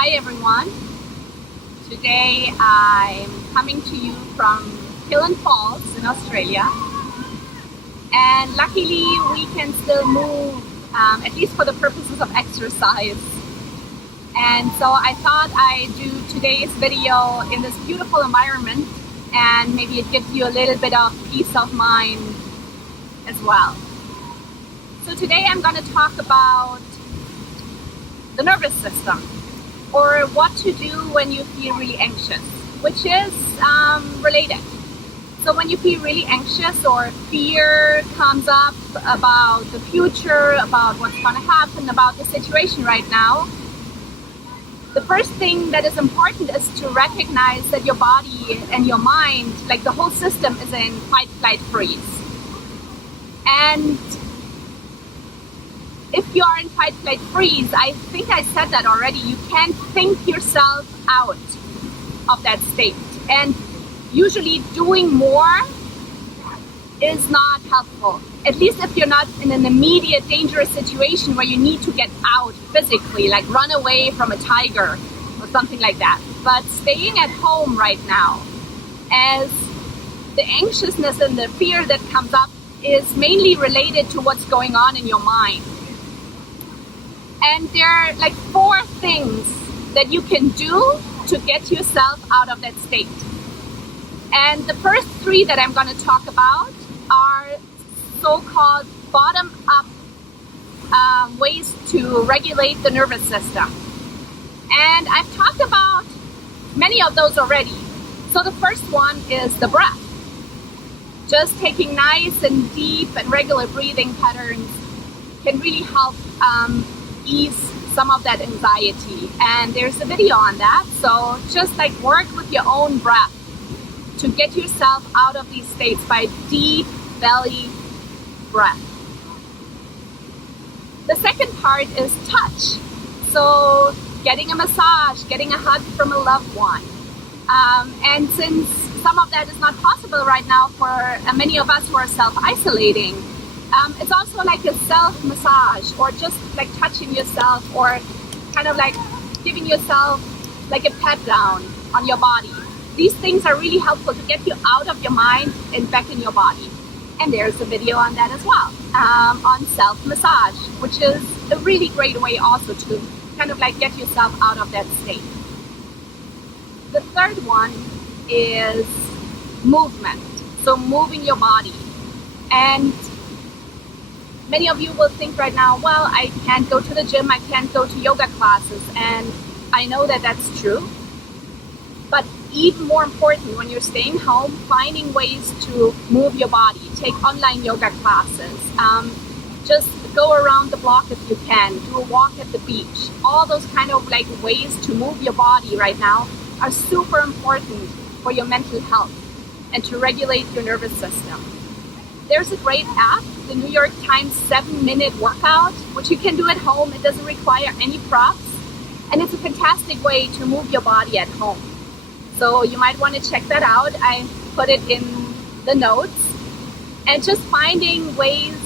Hi everyone. Today I'm coming to you from Killen Falls in Australia, and luckily we can still move, at least for the purposes of exercise. And so I thought I'd do today's video in this beautiful environment, and maybe it gives you a little bit of peace of mind as well. So today I'm going to talk about the nervous system, or what to do when you feel really anxious, which is related. So when you feel really anxious or fear comes up about the future, about what's going to happen, about the situation right now, the first thing that is important is to recognize that your body and your mind, like the whole system, is in fight, flight, freeze. And if you are in fight, flight, freeze, I think I said that already, you can't think yourself out of that state. And usually doing more is not helpful. At least if you're not in an immediate dangerous situation where you need to get out physically, like run away from a tiger or something like that. But staying at home right now, as the anxiousness and the fear that comes up is mainly related to what's going on in your mind. And there are like 4 things that you can do to get yourself out of that state. And the first 3 that I'm going to talk about are so-called bottom-up ways to regulate the nervous system. And I've talked about many of those already. So the first one is the breath. Just taking nice and deep and regular breathing patterns can really help ease some of that anxiety, and there's a video on that. So just like work with your own breath to get yourself out of these states by deep belly breath. The second part is touch. So getting a massage, getting a hug from a loved one. And since some of that is not possible right now for many of us who are self-isolating, it's also like a self-massage, or just like touching yourself, or kind of like giving yourself like a pat down on your body. These things are really helpful to get you out of your mind and back in your body. And there's a video on that as well, on self-massage, which is a really great way also to kind of like get yourself out of that state. The third one is movement. So moving your body. And many of you will think right now, well, I can't go to the gym, I can't go to yoga classes, and I know that that's true. But even more important, when you're staying home, finding ways to move your body. Take online yoga classes, just go around the block if you can, do a walk at the beach. All those kind of like ways to move your body right now are super important for your mental health and to regulate your nervous system. There's a great app, the New York Times 7-minute workout, which you can do at home. It doesn't require any props, and it's a fantastic way to move your body at home. So you might want to check that out. I put it in the notes. And just finding ways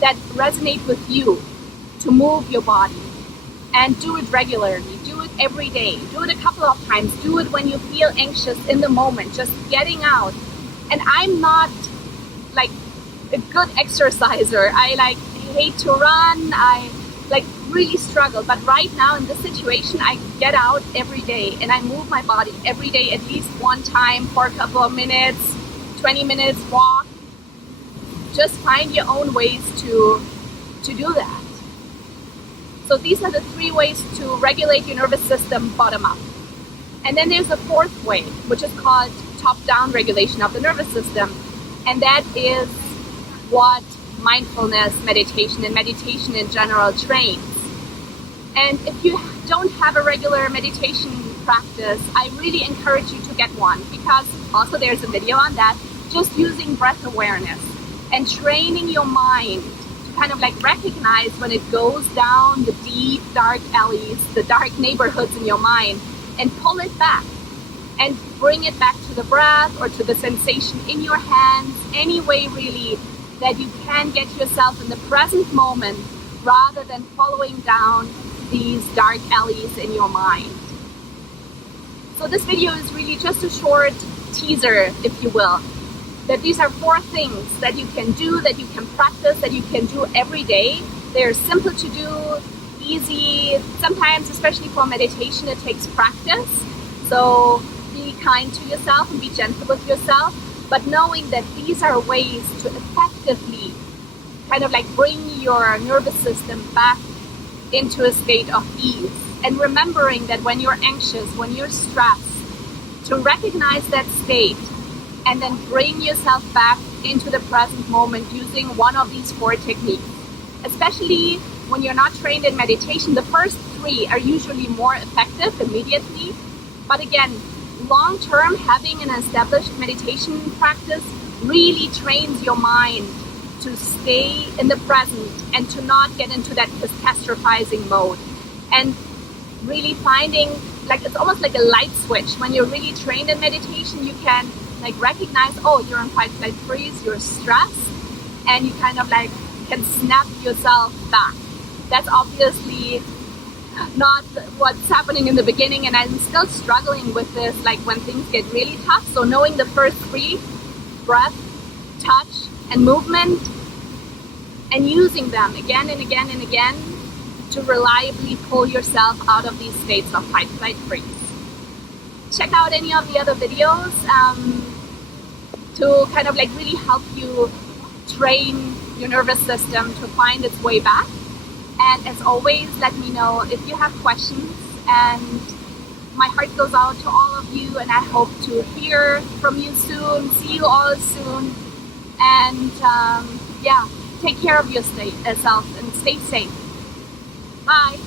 that resonate with you to move your body, and do it regularly. Do it every day. Do it a couple of times. Do it when you feel anxious in the moment, just getting out. And I'm not like a good exerciser. I hate to run. I really struggle. But right now in this situation, I get out every day and I move my body every day, at least one time for a couple of minutes, 20 minutes walk. Just find your own ways to do that. So these are the 3 ways to regulate your nervous system bottom up. And then there's a 4th way, which is called top-down regulation of the nervous system. And that is what mindfulness meditation and meditation in general trains. And if you don't have a regular meditation practice, I really encourage you to get one, because also there's a video on that, just using breath awareness and training your mind to kind of like recognize when it goes down the deep, dark alleys, the dark neighborhoods in your mind, and pull it back and bring it back to the breath or to the sensation in your hands, any way really that you can get yourself in the present moment rather than following down these dark alleys in your mind. So this video is really just a short teaser, if you will, that these are 4 things that you can do, that you can practice, that you can do every day. They're simple to do, easy. Sometimes, especially for meditation, it takes practice. So be kind to yourself and be gentle with yourself. But knowing that these are ways to effectively kind of like bring your nervous system back into a state of ease. And remembering that when you're anxious, when you're stressed, to recognize that state and then bring yourself back into the present moment using one of these 4 techniques. Especially when you're not trained in meditation, the first 3 are usually more effective immediately. But again, long term, having an established meditation practice really trains your mind to stay in the present and to not get into that catastrophizing mode. And really finding, like, it's almost like a light switch. When you're really trained in meditation, you can like recognize, oh, you're in fight, flight, freeze, you're stressed, and you kind of like can snap yourself back. That's obviously not what's happening in the beginning, and I'm still struggling with this, like when things get really tough. So knowing the first 3, breath, touch, and movement, and using them again and again and again to reliably pull yourself out of these states of fight, flight, freeze. Check out any of the other videos to kind of like really help you train your nervous system to find its way back. And as always, let me know if you have questions, and my heart goes out to all of you, and I hope to hear from you soon, see you all soon, and take care of yourself and stay safe. Bye.